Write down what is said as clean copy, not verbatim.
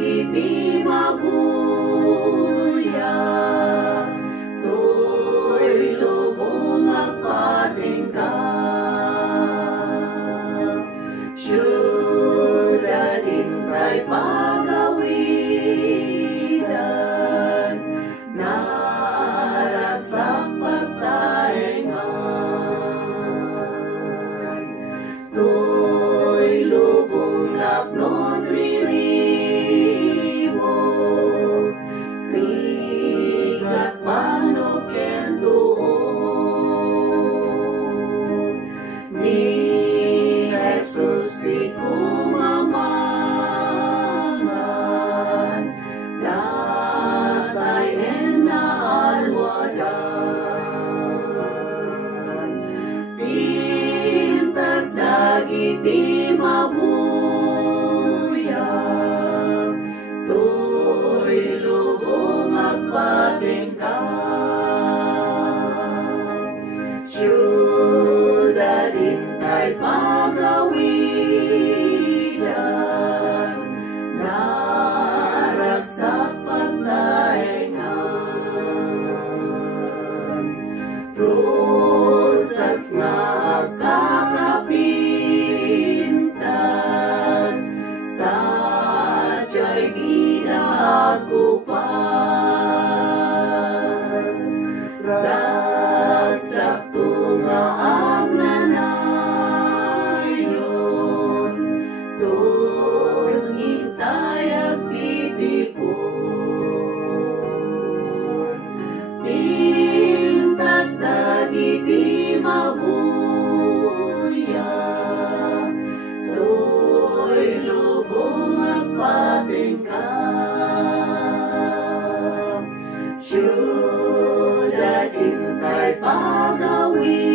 dagiti mabuya, to'y lubong agpatingka. Siyudad intay pagawidan, naragsak pagtaengan. To'y lubong lapnod riribo, rigat manok ken tuon. Ni Jesus di kumamangan, datay en naalwadan. Pintas dagiti mabuya, to'y lubong agpatingka. Siyudad intay pagawidan, naragsak pagtaengan. Rosas nga agkakapintas, sadya'y di naakupas. Ragsak tunga ang nanayon, tungintay agtitipon. Pintas dagiti mabuya, to'y lubong agpatingka. Siyudad intay pagawidan,